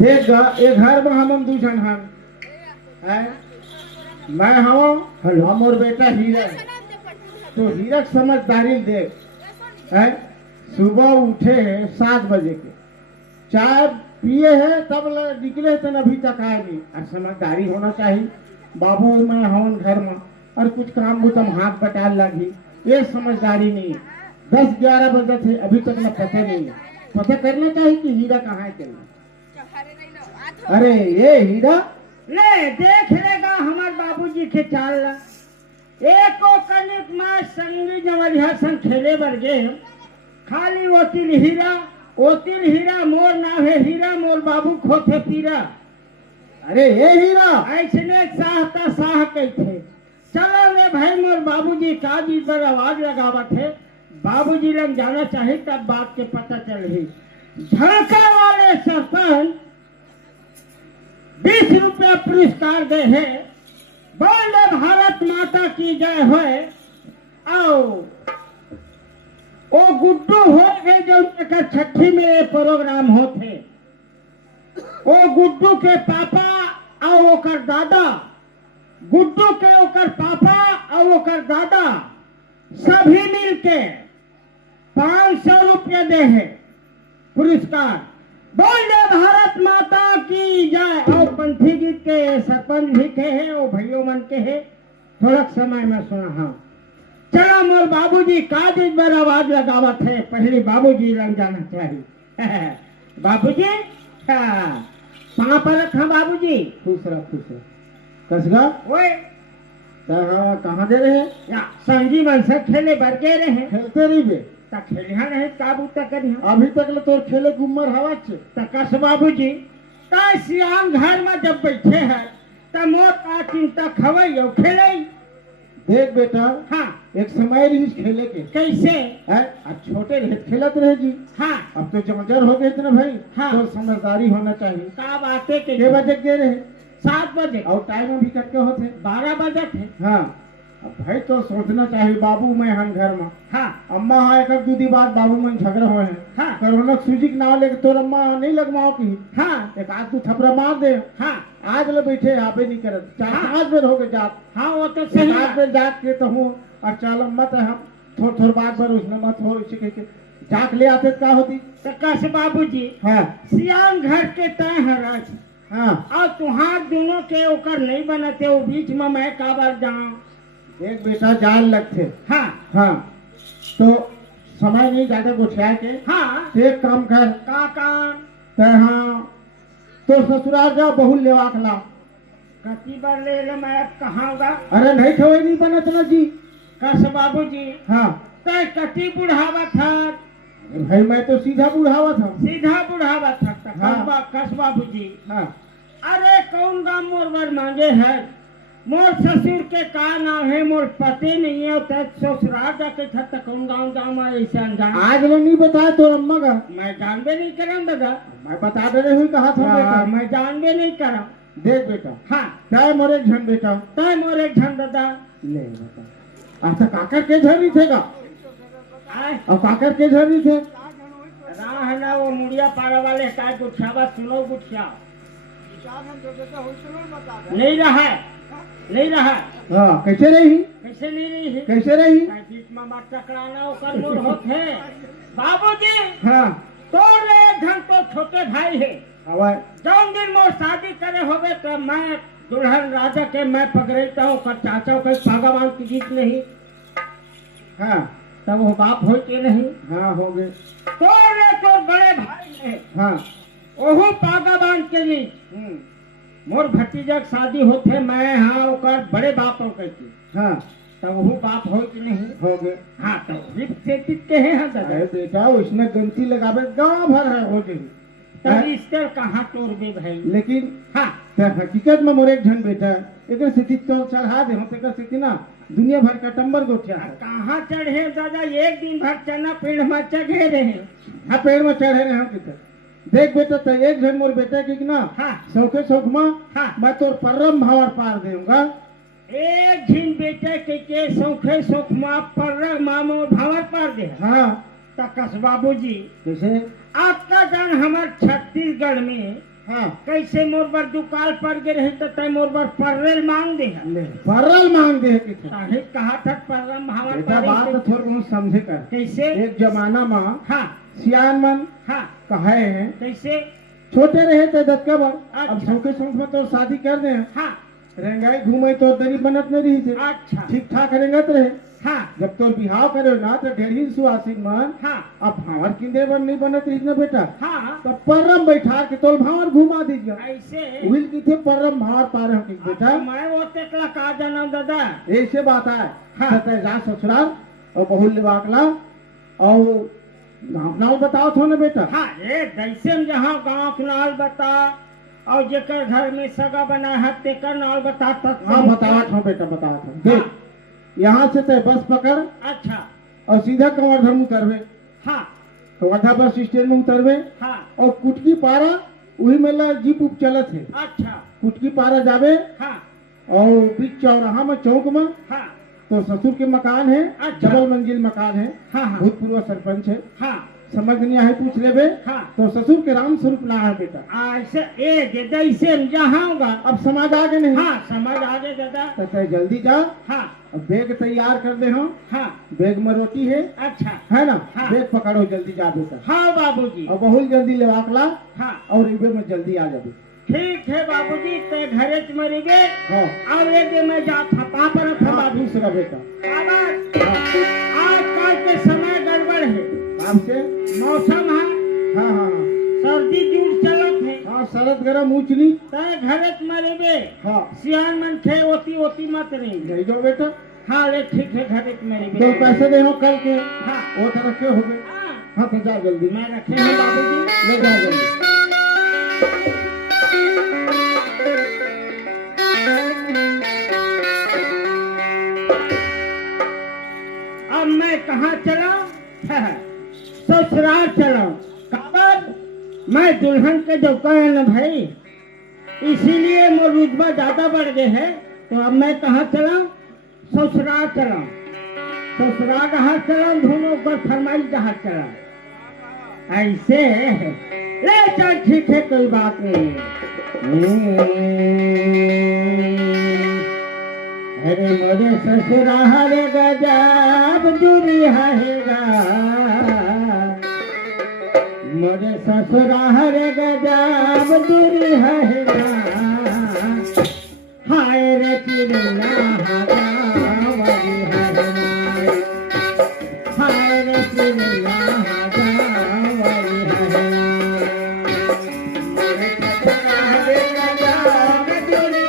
देख गा एक घर में हम दू जन हम है मैं हूँ हम और बेटा हीरा है। तो हीरा की समझदारी देख है सुबह उठे हैं 7 बजे के चाय पिए हैं तब निकले थे अभी तक आए नहीं और समझदारी होना चाहिए। बाबू मैं हूँ घर में और कुछ काम बुतम हाथ बटाल लगी ये समझदारी नहीं है। 10-11 बजे थे अभी तक ना पता नहीं है। पता करना चाहिए कि हीरा कहाँ है चलना। अरे ये हीरा ले देख लेगा हमारे बाबूजी के चाल ला एक कनिक माँ संगी जमरिया संग खेले बर गए खाली ओतिल हीरा मोर नाम है हीरा मोर बाबू खोथे पीरा। अरे ये हीरा ऐसने साहता साह कहते चलो ले भाई मोर बाबूजी का जी पर आवाज लगावत है बाबूजी लग जाना चाहिए तब बात के पता चल ही। झांका वाले सरपंच 20 रुपया पुरस्कार दे है बोले भारत माता की जय होए आओ ओ गुड्डू हो गए जो छठी में ये प्रोग्राम होते ओ गुड्डू के पापा और ओकर दादा गुड्डू के ओकर पापा और ओकर दादा सभी मिलके 500 रुपया दे है पुरस्कार बोले भारत माता की जय। और पंथी गीत के सरपंच भी के है और भाइयों मन के है थोड़ा समय में सुना हाँ चला मोर बाबूजी का दिन पर आवाज लगावत है पहले बाबूजी लग जाना चाहिए। बाबूजी कहाँ पर रखा बाबूजी खुश रह कसगा ओए कहाँ दे रहे या संगी मन से खेले बर गए रहे खेलते रही बे खेलिया नहीं काबू तक अभी तक ले तोर खेले की उम्र हवा तकस बाबूजी ता सियान घर में जब बैठे है तब मोर का चिंता खवई और खेले। देख बेटा हाँ एक समय रही खेले के कैसे है अब छोटे रहे खेलत रहे जी हाँ अब तो जमजर हो गए थे ना भाई हाँ तो समझदारी होना चाहिए। का बातें के बजे गए रहे 7 बजे और टाइम अभी तक के होते 12 बजे थे। हाँ अब भाई तो सोचना चाहिए बाबू मैं हम घर में हाँ अम्मा हाँ एक दूधी बात बाबू में झगड़ा हुए हैं हाँ कोरोना सूजी के नाव लेके तोर अम्मा नहीं लगवाओ की हाँ एक आध 2 थपड़ा मार दे हाँ आज ले बैठे यहाँ पे नहीं करत 4-5 बेर हो गए जात हाँ वो तो सही 7 बेर जात के तो हूँ और चल मत हम थोड़ बात पर उसने मत हो इसे कह के जाक ले आते क्या होती तकस बाबूजी हाँ सियान घर के तय हराज हाँ और तुहार दोनों के ओकर नहीं बनते वो बीच में मैं काबर जाऊं। एक बेटा जान लगते हाँ हाँ तो समय नहीं ज्यादा गुछाए के हाँ एक काम कर का काम ते हाँ तो ससुराल जाओ बहु लेवा ला कति बार ले ले मैं अब कहाँ होगा। अरे नहीं खवे नहीं बनत ना जी कस बाबूजी हाँ तय कति बुढ़ावा था भाई मैं तो सीधा बुढ़ावा था सीधा बुढ़ावा था हाँ। कस बाबूजी हाँ अरे कौन गाँव मोर बर मांगे है मोर ससुर के का नाम है मोर पते नहीं है ससुराल जाके था कौन गाँव में ऐसे अनजान आज लोग नहीं बताया तो अम्मा का मैं जानबे नहीं करम दादा मैं बता दे रही हुई कहा था बेटा मैं जानबे नहीं करम। देख बेटा हाँ तय मोरे झन बेटा तय मोरे झन दादा ले बेटा अच्छा काकर के झर नहीं थे का आए और काकर के झर नहीं थे रहा है ना वो मुड़िया पारा वाले का गुठिया सुनो गुठिया नहीं रहा नहीं रहा हाँ कैसे रही कैसे नहीं रही है कैसे रही बीच में मत टकराना ओकर मोर होत है बाबूजी हाँ तोर ले धन तो छोटे भाई है हवा जौन दिन मोर शादी करे होवे तो मैं दुल्हन राजा के मैं पकड़ता हूँ कर चाचा के भगवान की गीत नहीं हाँ तब वो बाप हो के नहीं हाँ हो गए तोर ले तोर बड़े भाई है हाँ ओहू पागवान के लिए मोर भतीजा की शादी होते मैं हाँ ओकर बड़े बाप हो कहती हाँ तब वो बाप हो कि नहीं हो गए हाँ तो रिप से के हैं हाँ दादा अरे बेटा उसने गंती लगावे गाँव भर है हो गई तब इसकर कहाँ तोड़ दे भाई लेकिन हाँ ते हकीकत में मोरे एक झन बेटा एक स्थिति तो चढ़ा दे हम तेकर स्थिति ना दुनिया भर का टंबर गोठिया है कहाँ चढ़े दादा एक दिन भर चना पेड़ में चढ़े रहे हाँ पेड़ में चढ़े रहे हम किधर देख बेटा तो एक झन मोर बेटा की ना हाँ सौखे सौख में हाँ मैं तोर परम भावर पार दूंगा एक झिन बेटे के सौखे सुख माँ पर मामो भावर पार दे हाँ तकस बाबूजी कैसे आपका जान हमारे छत्तीसगढ़ में हाँ कैसे मोर बर दुकाल पर गे रही तो तय मोर बर पररेल मांग दे ले परल मांग दे कि थे ताहे कहा था पररम भावन बेटा बात पारी तो थोड़ा बहुत समझे कर कैसे एक जमाना में हाँ सियान मन हाँ कहे हैं कैसे छोटे रहे थे दत्का बर अब अच्छा। शौके शौक में तो शादी कर दे हाँ रेंगाई घूमे तो दरी बनत नहीं रही थे अच्छा ठीक ठाक रेंगत रहे हाँ जब तो बिहाव करे ना तो ढेरी सुहासिन मन हाँ अब भावर किंदे बर नहीं बनत रही ना बेटा हाँ तो परम बैठा के तोल भावर घुमा दीजिए ऐसे विल की थे परम भावर पारे हो बेटा मैं वो तेकला का जानम दादा ऐसे बात है हाँ। सते जा ससुराल और बहुल लेवाकला और गाँव नाल बताओ थो ना बेटा हाँ ये जैसे हम जहाँ गाँव के नाल बता और जेकर घर में सगा बना है तेकर नाल बता तक हाँ बतावा थो बेटा बतावा थो देख यहाँ से ते बस पकड़ अच्छा और सीधा कंवरधर में उतरवे हाँ वर्धा बस स्टैंड में उतरवे हाँ और कुटकी पारा वही मेला जीप उप चलत है अच्छा कुटकी पारा जावे हाँ और बीच चौराहा में चौक में हाँ तो ससुर के मकान है अच्छा। डबल मंजिल मकान है हाँ हाँ भूतपूर्व सरपंच है हाँ समझ नहीं आए पूछ लेबे हाँ तो ससुर के राम स्वरूप ना है बेटा ऐसे ए जैसे हम जहाँ होगा अब समाज आगे नहीं हाँ समझ आगे दादा तो तय जल्दी जा हाँ और बैग तैयार कर दे हो हाँ बैग में रोटी है अच्छा ना हाँ। बैग पकड़ो जल्दी जा बेटा हाँ बाबूजी और बहुत जल्दी लेवाकला हाँ और इबे में जल्दी आ जाबे ठीक है बाबूजी ते घरे च मरी गए हाँ और एक दिन मैं जा थपा पर था हाँ बाबू दूसरा बेटा बाबा हाँ आजकल के समय गड़बड़ है आपसे मौसम है हाँ हाँ हाँ सर्दी जूड़ चलत है हाँ शरद गरम ऊंच नीच तय घरे च मरी गए हाँ सियान मन खे ओती ओती मत रही नहीं जाओ बेटा हाँ ले ठीक है घरे च मरी तो गए पैसे दे हो कल के हाँ वो तो रखे हो गए हाँ, हाँ तो जाओ जल्दी मैं रखे हैं बाबूजी ले जाओ जल्दी अब मैं कहाँ चला ससुराल चला काबर मैं दुल्हन के जो कहे न भाई इसीलिए मोर रुतबा ज्यादा बढ़ गए है तो अब मैं कहाँ चला ससुराल चला ससुराल कहाँ चला दोनों पर फरमाइश कहाँ चला ऐसे है। ले चल ठीक है कोई बात नहीं अरे मोरे ससुराल गजब दूरी हैगा मोरे ससुराल गजब दूरी हैगा हाय रे चिड़िया हजावरी है हाय रे चिड़िया हजावरी है मोरे ससुराल गजब दूरी